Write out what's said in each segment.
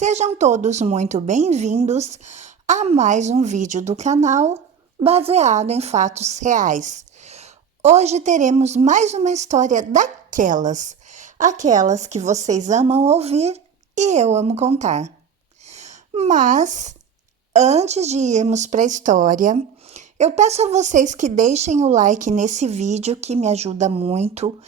Sejam todos muito bem-vindos a mais um vídeo do canal baseado em fatos reais. Hoje teremos mais uma história aquelas que vocês amam ouvir e eu amo contar. Mas, antes de irmos para a história, eu peço a vocês que deixem o like nesse vídeo, que me ajuda muito,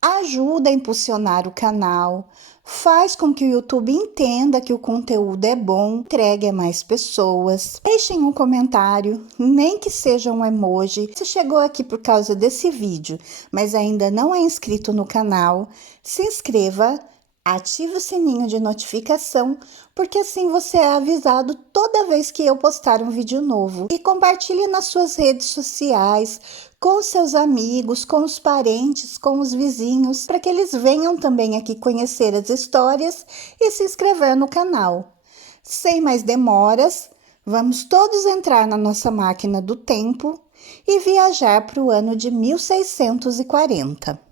ajuda a impulsionar o canal, faz com que o YouTube entenda que o conteúdo é bom, entregue a mais pessoas. Deixem um comentário, nem que seja um emoji. Se chegou aqui por causa desse vídeo, mas ainda não é inscrito no canal, se inscreva, ative o sininho de notificação, porque assim você é avisado toda vez que eu postar um vídeo novo. E compartilhe nas suas redes sociais, com seus amigos, com os parentes, com os vizinhos, para que eles venham também aqui conhecer as histórias e se inscrever no canal. Sem mais demoras, vamos todos entrar na nossa máquina do tempo e viajar para o ano de 1640.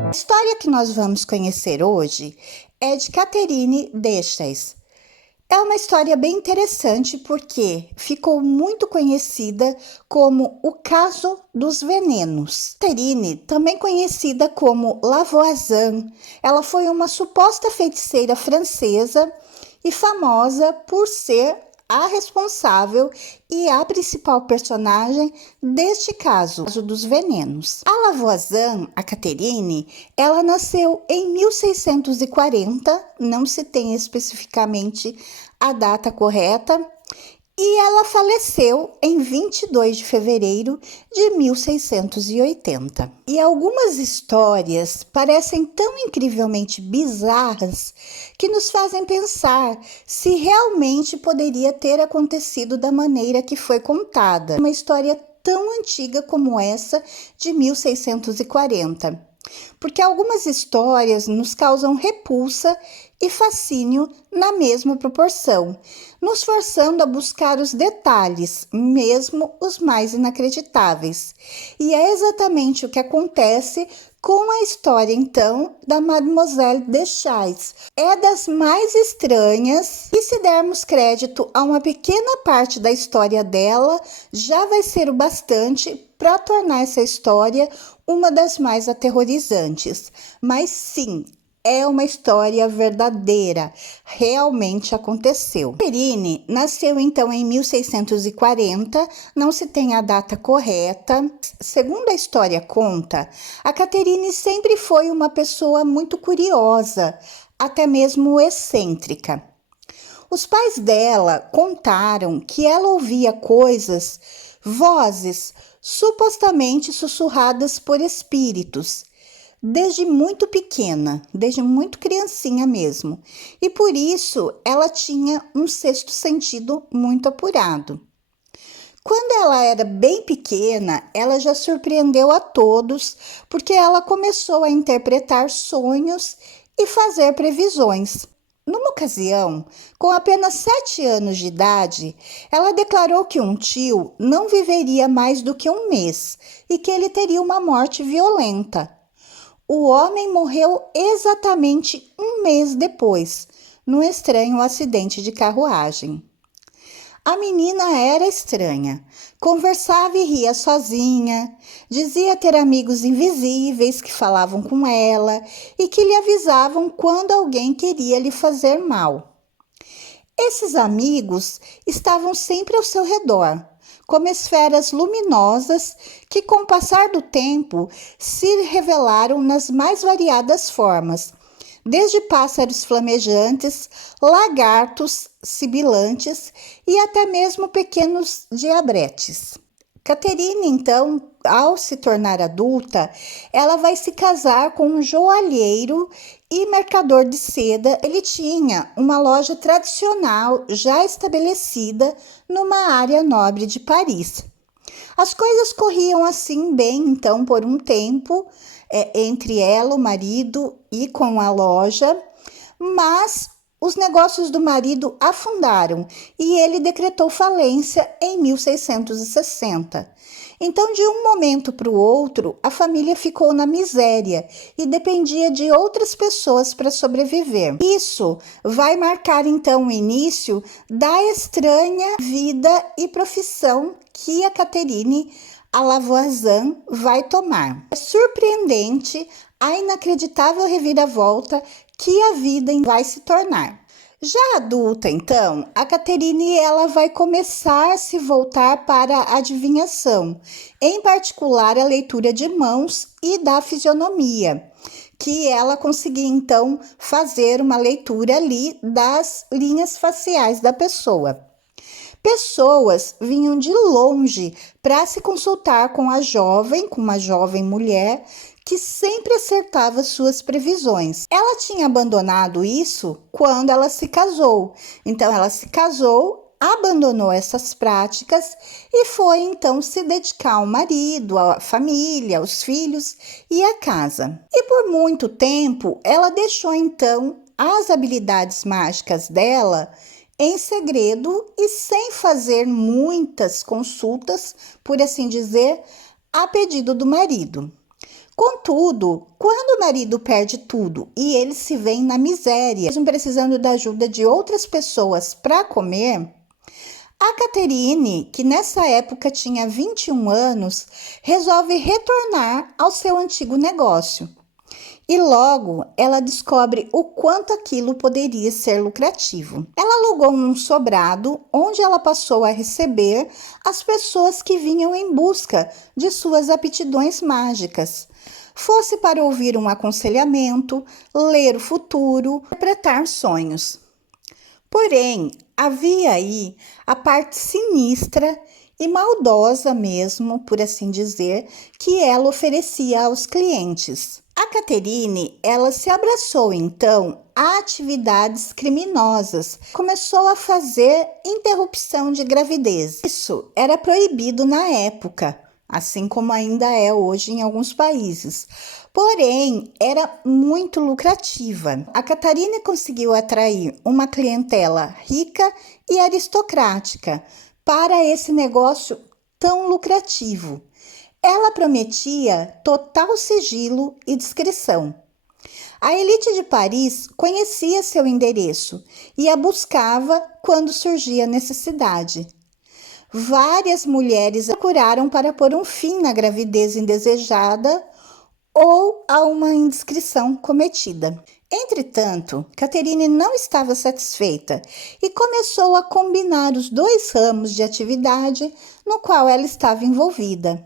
A história que nós vamos conhecer hoje é de Catherine d'Este. É uma história bem interessante porque ficou muito conhecida como o caso dos venenos. Catherine, também conhecida como Lavoisin, ela foi uma suposta feiticeira francesa e famosa por ser a responsável e a principal personagem deste caso dos venenos. A Lavoisin, a Catherine, ela nasceu em 1640, não se tem especificamente a data correta, e ela faleceu em 22 de fevereiro de 1680. E algumas histórias parecem tão incrivelmente bizarras que nos fazem pensar se realmente poderia ter acontecido da maneira que foi contada. Uma história tão antiga como essa de 1640. Porque algumas histórias nos causam repulsa e fascínio na mesma proporção, nos forçando a buscar os detalhes, mesmo os mais inacreditáveis. E é exatamente o que acontece com a história, então, da Mademoiselle de Chais. É das mais estranhas, e se dermos crédito a uma pequena parte da história dela, já vai ser o bastante para tornar essa história uma das mais aterrorizantes. Mas sim, é uma história verdadeira, realmente aconteceu. Catherine nasceu então em 1640, não se tem a data correta. Segundo a história conta, a Catherine sempre foi uma pessoa muito curiosa, até mesmo excêntrica. Os pais dela contaram que ela ouvia vozes supostamente sussurradas por espíritos, desde muito pequena, desde muito criancinha mesmo. E por isso ela tinha um sexto sentido muito apurado. Quando ela era bem pequena, ela já surpreendeu a todos, porque ela começou a interpretar sonhos e fazer previsões. Numa ocasião, com apenas 7 anos de idade, ela declarou que um tio não viveria mais do que um mês e que ele teria uma morte violenta. O homem morreu exatamente um mês depois, num estranho acidente de carruagem. A menina era estranha, conversava e ria sozinha, dizia ter amigos invisíveis que falavam com ela e que lhe avisavam quando alguém queria lhe fazer mal. Esses amigos estavam sempre ao seu redor, como esferas luminosas que, com o passar do tempo, se revelaram nas mais variadas formas, desde pássaros flamejantes, lagartos sibilantes e até mesmo pequenos diabretes. Catherine, então, ao se tornar adulta, ela vai se casar com um joalheiro e mercador de seda. Ele tinha uma loja tradicional já estabelecida numa área nobre de Paris. As coisas corriam assim bem, então, por um tempo, entre ela, o marido e com a loja, mas os negócios do marido afundaram e ele decretou falência em 1660. Então, de um momento para o outro, a família ficou na miséria e dependia de outras pessoas para sobreviver. Isso vai marcar então o início da estranha vida e profissão que a Catherine a Lavoisier vai tomar. É surpreendente a inacreditável reviravolta que a vida vai se tornar. Já adulta, então, a Catherine ela vai começar a se voltar para a adivinhação, em particular a leitura de mãos e da fisionomia, que ela conseguia então fazer uma leitura ali das linhas faciais da pessoa. Pessoas vinham de longe para se consultar com uma jovem mulher que sempre acertava suas previsões. Ela tinha abandonado isso quando ela se casou. Então, ela se casou, abandonou essas práticas e foi então se dedicar ao marido, à família, aos filhos e à casa. E por muito tempo, ela deixou então as habilidades mágicas dela em segredo e sem fazer muitas consultas, por assim dizer, a pedido do marido. Contudo, quando o marido perde tudo e eles se veem na miséria, mesmo precisando da ajuda de outras pessoas para comer, a Catherine, que nessa época tinha 21 anos, resolve retornar ao seu antigo negócio. E logo ela descobre o quanto aquilo poderia ser lucrativo. Ela alugou um sobrado onde ela passou a receber as pessoas que vinham em busca de suas aptidões mágicas, fosse para ouvir um aconselhamento, ler o futuro, interpretar sonhos. Porém, havia aí a parte sinistra e maldosa mesmo, por assim dizer, que ela oferecia aos clientes. A Catherine, ela se abraçou então a atividades criminosas, começou a fazer interrupção de gravidez. Isso era proibido na época, assim como ainda é hoje em alguns países. Porém, era muito lucrativa. A Catherine conseguiu atrair uma clientela rica e aristocrática para esse negócio tão lucrativo. Ela prometia total sigilo e discrição. A elite de Paris conhecia seu endereço e a buscava quando surgia necessidade. Várias mulheres procuraram para pôr um fim na gravidez indesejada ou a uma indiscrição cometida. Entretanto, Catherine não estava satisfeita e começou a combinar os dois ramos de atividade no qual ela estava envolvida.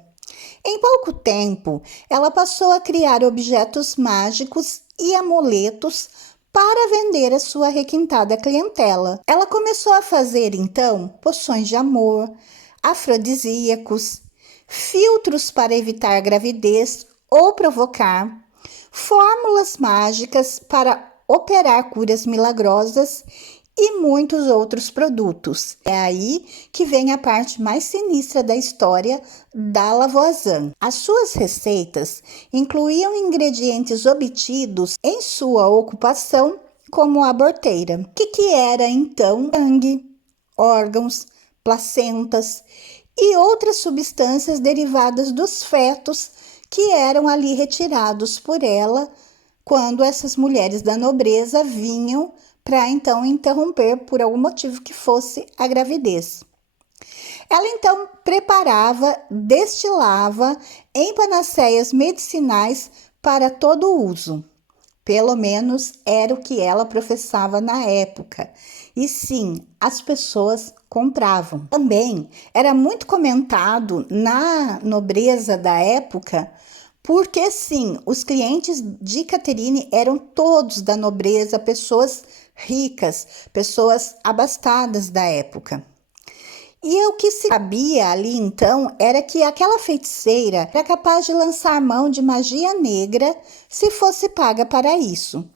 Em pouco tempo, ela passou a criar objetos mágicos e amuletos para vender à sua requintada clientela. Ela começou a fazer, então, poções de amor, afrodisíacos, filtros para evitar gravidez ou provocar, fórmulas mágicas para operar curas milagrosas e muitos outros produtos. É aí que vem a parte mais sinistra da história da Lavoisier. As suas receitas incluíam ingredientes obtidos em sua ocupação como aborteira. O que era então sangue, órgãos, placentas e outras substâncias derivadas dos fetos que eram ali retirados por ela quando essas mulheres da nobreza vinham para então interromper por algum motivo que fosse a gravidez. Ela então preparava, destilava em panaceias medicinais para todo uso. Pelo menos era o que ela professava na época. E sim, as pessoas compravam. Também era muito comentado na nobreza da época, porque sim, os clientes de Catherine eram todos da nobreza, pessoas ricas, pessoas abastadas da época. E o que se sabia ali então era que aquela feiticeira era capaz de lançar mão de magia negra se fosse paga para isso.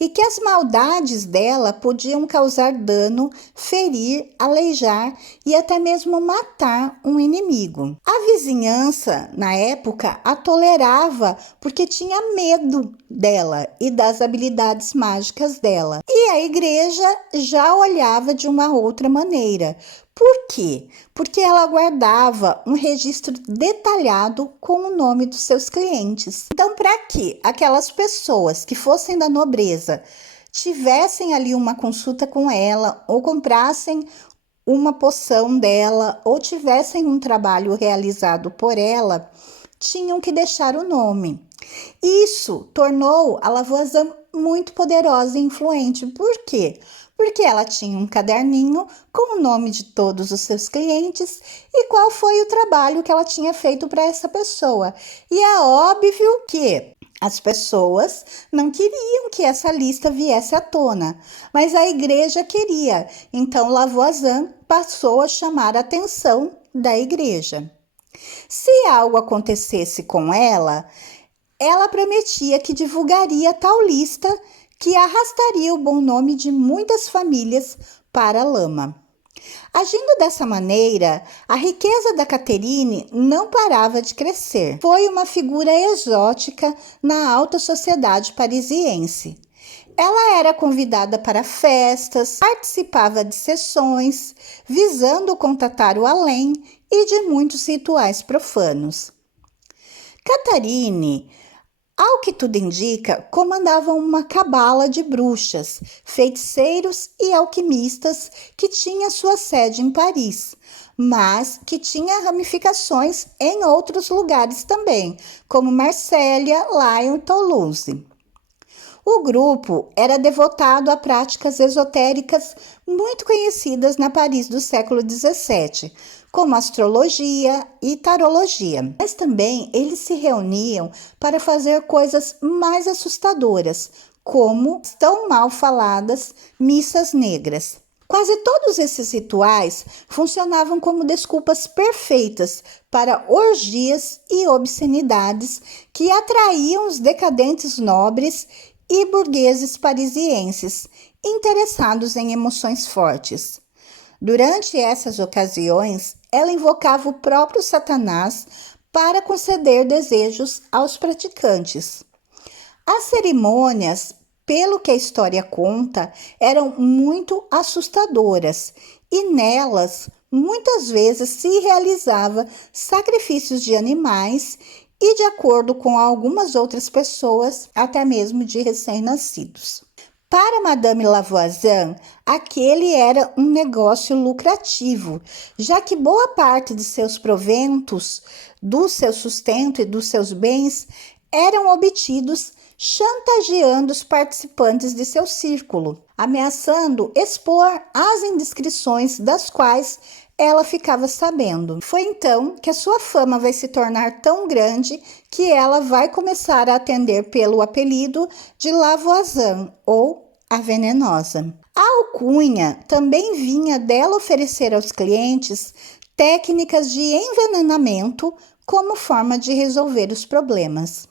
e que as maldades dela podiam causar dano, ferir, aleijar e até mesmo matar um inimigo. A vizinhança, na época, a tolerava porque tinha medo dela e das habilidades mágicas dela. E a igreja já olhava de uma outra maneira. Por quê? Porque ela guardava um registro detalhado com o nome dos seus clientes. Então, para que aquelas pessoas que fossem da nobreza tivessem ali uma consulta com ela, ou comprassem uma poção dela, ou tivessem um trabalho realizado por ela, tinham que deixar o nome. Isso tornou a Lavoisier muito poderosa e influente. Por quê? Porque ela tinha um caderninho com o nome de todos os seus clientes e qual foi o trabalho que ela tinha feito para essa pessoa. E é óbvio que as pessoas não queriam que essa lista viesse à tona, mas a igreja queria. Então Lavoisier passou a chamar a atenção da igreja. Se algo acontecesse com ela prometia que divulgaria tal lista que arrastaria o bom nome de muitas famílias para a lama. Agindo dessa maneira, a riqueza da Catherine não parava de crescer. Foi uma figura exótica na alta sociedade parisiense. Ela era convidada para festas, participava de sessões, visando contatar o além e de muitos rituais profanos. Catherine, ao que tudo indica, comandavam uma cabala de bruxas, feiticeiros e alquimistas que tinha sua sede em Paris, mas que tinha ramificações em outros lugares também, como Marsella, Lyon e Toulouse. O grupo era devotado a práticas esotéricas muito conhecidas na Paris do século XVII, como astrologia e tarologia. Mas também eles se reuniam para fazer coisas mais assustadoras, como as tão mal faladas missas negras. Quase todos esses rituais funcionavam como desculpas perfeitas para orgias e obscenidades que atraíam os decadentes nobres e burgueses parisienses interessados em emoções fortes. Durante essas ocasiões, ela invocava o próprio Satanás para conceder desejos aos praticantes. As cerimônias, pelo que a história conta, eram muito assustadoras e nelas muitas vezes se realizava sacrifícios de animais e, de acordo com algumas outras pessoas, até mesmo de recém-nascidos. Para Madame Lavoisier, aquele era um negócio lucrativo, já que boa parte de seus proventos, do seu sustento e dos seus bens eram obtidos chantageando os participantes de seu círculo, ameaçando expor as indiscrições das quais ela ficava sabendo. Foi então que a sua fama vai se tornar tão grande que ela vai começar a atender pelo apelido de Lavoisier, ou a Venenosa. A alcunha também vinha dela oferecer aos clientes técnicas de envenenamento como forma de resolver os problemas.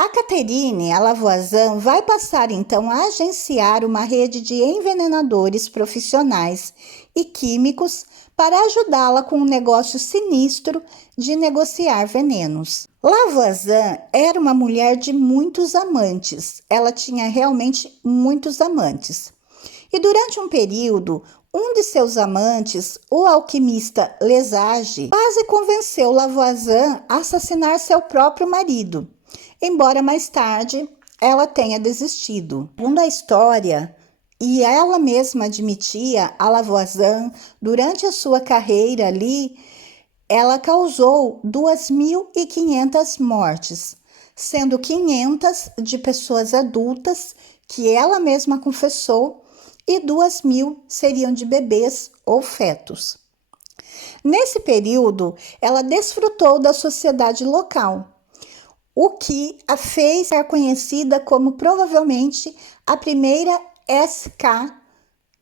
A Catherine, a Lavoisier, vai passar então a agenciar uma rede de envenenadores profissionais e químicos para ajudá-la com um negócio sinistro de negociar venenos. Lavoisier era uma mulher de muitos amantes. Ela tinha realmente muitos amantes. E durante um período, um de seus amantes, o alquimista Lesage, quase convenceu Lavoisier a assassinar seu próprio marido, embora mais tarde ela tenha desistido. Segundo a história, e ela mesma admitia, a Lavoisier, durante a sua carreira ali, ela causou 2.500 mortes, sendo 500 de pessoas adultas, que ela mesma confessou, e 2.000 seriam de bebês ou fetos. Nesse período, ela desfrutou da sociedade local, o que a fez ser conhecida como provavelmente a primeira SK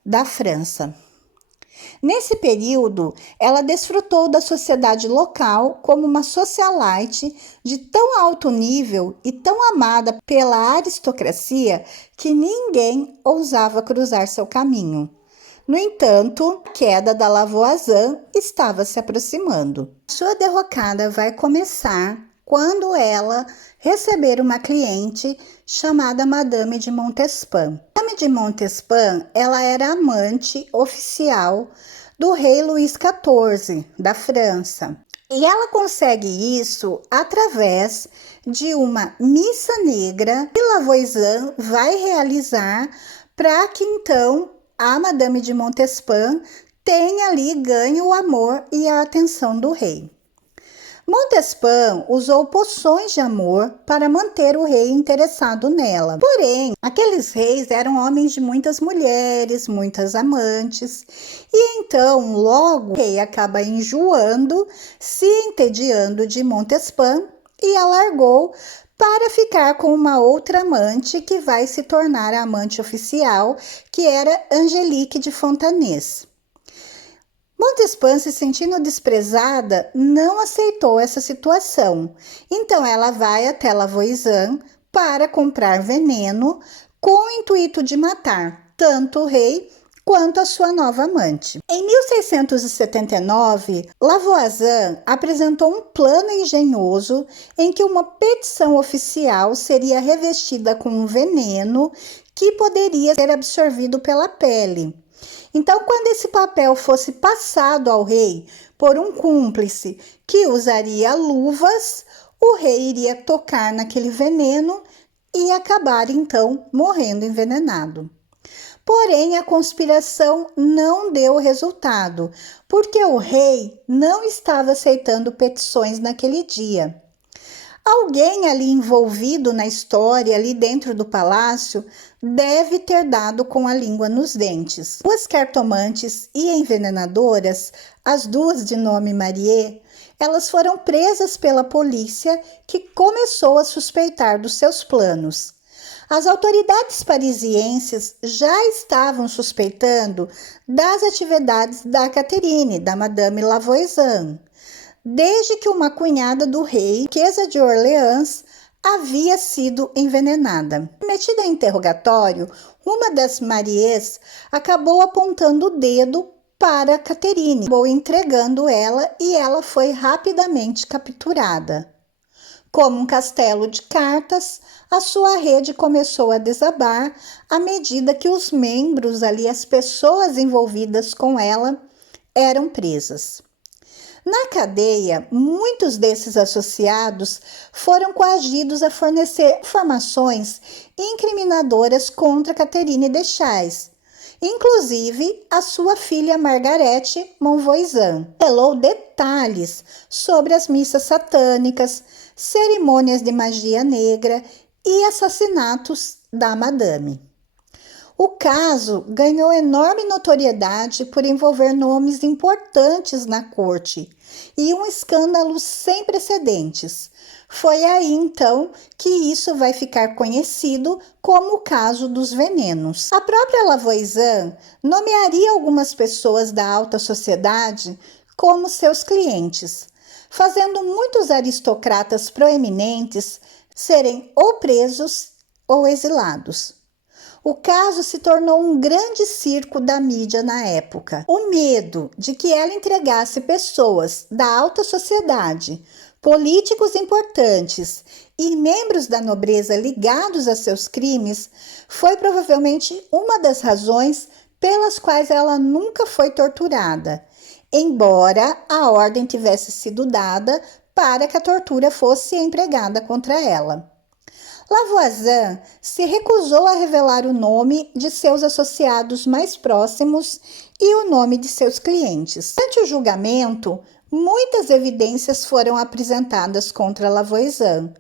da França. Nesse período, ela desfrutou da sociedade local como uma socialite de tão alto nível e tão amada pela aristocracia que ninguém ousava cruzar seu caminho. No entanto, a queda da Lavoisier estava se aproximando. Sua derrocada vai começar quando ela receber uma cliente chamada Madame de Montespan. Madame de Montespan, ela era amante oficial do rei Luís XIV, da França. E ela consegue isso através de uma missa negra que Lavoisier vai realizar para que então a Madame de Montespan tenha ali ganho o amor e a atenção do rei. Montespan usou poções de amor para manter o rei interessado nela. Porém, aqueles reis eram homens de muitas mulheres, muitas amantes, e então logo o rei acaba enjoando, se entediando de Montespan e a largou para ficar com uma outra amante que vai se tornar a amante oficial, que era Angelique de Fontanes. Montespan, se sentindo desprezada, não aceitou essa situação. Então ela vai até Lavoisier para comprar veneno com o intuito de matar tanto o rei quanto a sua nova amante. Em 1679, Lavoisier apresentou um plano engenhoso em que uma petição oficial seria revestida com um veneno que poderia ser absorvido pela pele. Então, quando esse papel fosse passado ao rei por um cúmplice que usaria luvas, o rei iria tocar naquele veneno e acabar então morrendo envenenado. Porém, a conspiração não deu resultado, porque o rei não estava aceitando petições naquele dia. Alguém ali envolvido na história, ali dentro do palácio, deve ter dado com a língua nos dentes. Duas cartomantes e envenenadoras, as duas de nome Marie, elas foram presas pela polícia, que começou a suspeitar dos seus planos. As autoridades parisienses já estavam suspeitando das atividades da Catherine, da Madame Lavoisier, desde que uma cunhada do rei, Duquesa de Orleans, havia sido envenenada. Metida em interrogatório, uma das Maries acabou apontando o dedo para Catherine, acabou entregando ela e ela foi rapidamente capturada. Como um castelo de cartas, a sua rede começou a desabar à medida que os membros ali, as pessoas envolvidas com ela, eram presas. Na cadeia, muitos desses associados foram coagidos a fornecer informações incriminadoras contra Catherine de Chailly, inclusive a sua filha Margarete Monvoisin. Revelou detalhes sobre as missas satânicas, cerimônias de magia negra e assassinatos da madame. O caso ganhou enorme notoriedade por envolver nomes importantes na corte e um escândalo sem precedentes. Foi aí, então, que isso vai ficar conhecido como o caso dos venenos. A própria Lavoisier nomearia algumas pessoas da alta sociedade como seus clientes, fazendo muitos aristocratas proeminentes serem ou presos ou exilados. O caso se tornou um grande circo da mídia na época. O medo de que ela entregasse pessoas da alta sociedade, políticos importantes e membros da nobreza ligados a seus crimes foi provavelmente uma das razões pelas quais ela nunca foi torturada, embora a ordem tivesse sido dada para que a tortura fosse empregada contra ela. Lavoisier se recusou a revelar o nome de seus associados mais próximos e o nome de seus clientes. Durante o julgamento, muitas evidências foram apresentadas contra Lavoisier,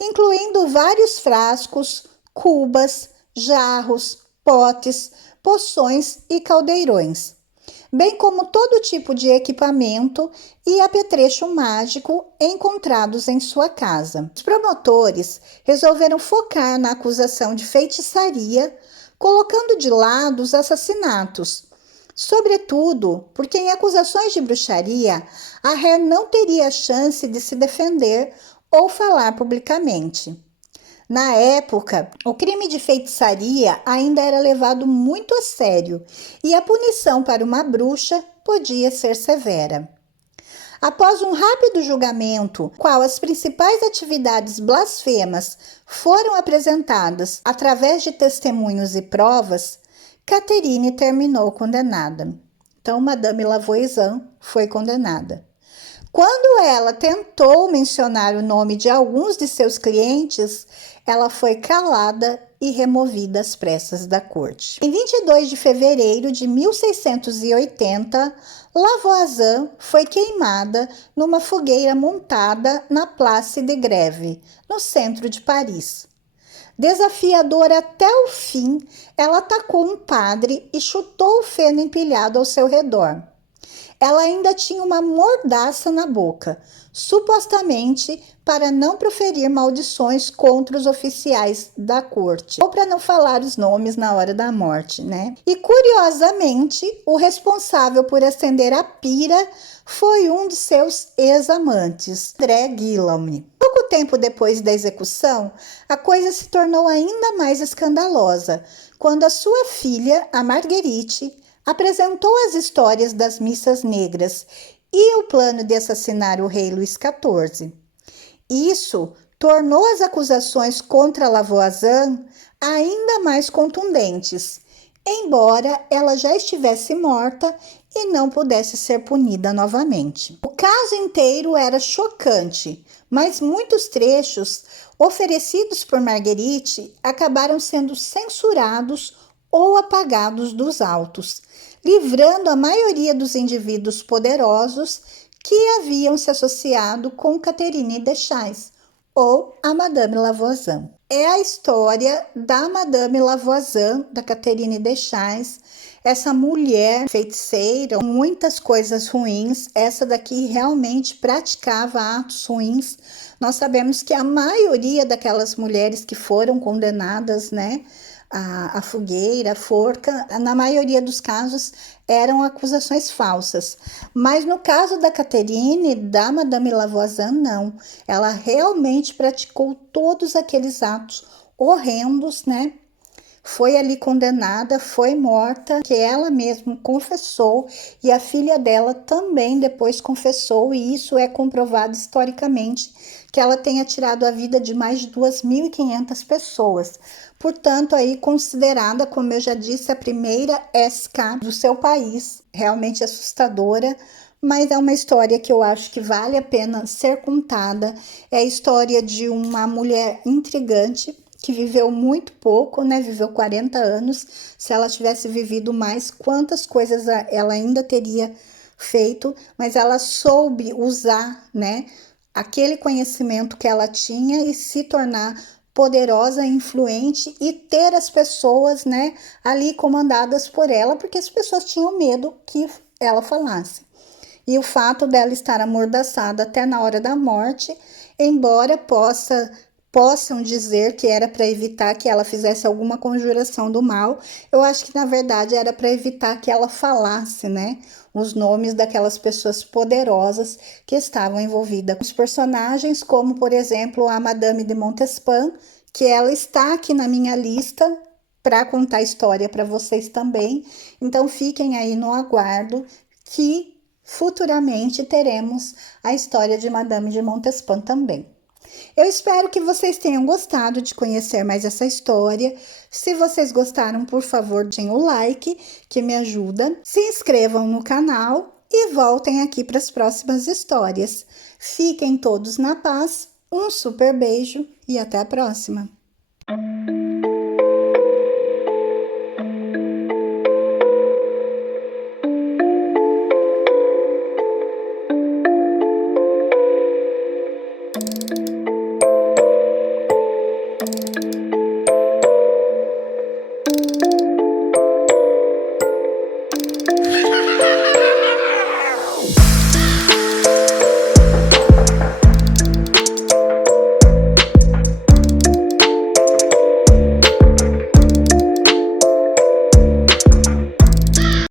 incluindo vários frascos, cubas, jarros, potes, poções e caldeirões, bem como todo tipo de equipamento e apetrecho mágico encontrados em sua casa. Os promotores resolveram focar na acusação de feitiçaria, colocando de lado os assassinatos, Sobretudo porque em acusações de bruxaria, a Hare não teria chance de se defender ou falar publicamente. Na época, o crime de feitiçaria ainda era levado muito a sério e a punição para uma bruxa podia ser severa. Após um rápido julgamento, qual as principais atividades blasfemas foram apresentadas através de testemunhos e provas, Catherine terminou condenada. Então, Madame Lavoisin foi condenada. Quando ela tentou mencionar o nome de alguns de seus clientes, ela foi calada e removida às pressas da corte. Em 22 de fevereiro de 1680, Lavoisin foi queimada numa fogueira montada na Place de Grève, no centro de Paris. Desafiadora até o fim, ela atacou um padre e chutou o feno empilhado ao seu redor. Ela ainda tinha uma mordaça na boca, supostamente para não proferir maldições contra os oficiais da corte, ou para não falar os nomes na hora da morte, né? E curiosamente, o responsável por acender a pira foi um de seus ex-amantes, André Guillaume. Pouco tempo depois da execução, a coisa se tornou ainda mais escandalosa, quando a sua filha, a Marguerite, apresentou as histórias das missas negras e o plano de assassinar o rei Luís XIV. Isso tornou as acusações contra Lavoisin ainda mais contundentes, embora ela já estivesse morta e não pudesse ser punida novamente. O caso inteiro era chocante, mas muitos trechos oferecidos por Marguerite acabaram sendo censurados ou apagados dos autos, livrando a maioria dos indivíduos poderosos que haviam se associado com Catherine de Chailly, ou a Madame Lavoisin. É a história da Madame Lavoisin, da Catherine de Chailly, essa mulher feiticeira, muitas coisas ruins. Essa daqui realmente praticava atos ruins. Nós sabemos que a maioria daquelas mulheres que foram condenadas, né, a fogueira, a forca, na maioria dos casos eram acusações falsas. Mas no caso da Catherine, da Madame Lavoisin, não. Ela realmente praticou todos aqueles atos horrendos, né? Foi ali condenada, foi morta, que ela mesma confessou, e a filha dela também depois confessou, e isso é comprovado historicamente, que ela tenha tirado a vida de mais de 2.500 pessoas. Portanto, aí considerada, como eu já disse, a primeira SK do seu país, realmente assustadora, mas é uma história que eu acho que vale a pena ser contada. É a história de uma mulher intrigante, que viveu muito pouco, né? Viveu 40 anos. Se ela tivesse vivido mais, quantas coisas ela ainda teria feito, mas ela soube usar, né, aquele conhecimento que ela tinha e se tornar poderosa, influente e ter as pessoas, né, ali comandadas por ela, porque as pessoas tinham medo que ela falasse. E o fato dela estar amordaçada até na hora da morte, embora possam dizer que era para evitar que ela fizesse alguma conjuração do mal, eu acho que na verdade era para evitar que ela falasse, né, os nomes daquelas pessoas poderosas que estavam envolvidas com os personagens, como por exemplo a Madame de Montespan, que ela está aqui na minha lista para contar a história para vocês também. Então fiquem aí no aguardo que futuramente teremos a história de Madame de Montespan também. Eu espero que vocês tenham gostado de conhecer mais essa história. Se vocês gostaram, por favor, deem o like, que me ajuda. Se inscrevam no canal e voltem aqui para as próximas histórias. Fiquem todos na paz, um super beijo e até a próxima!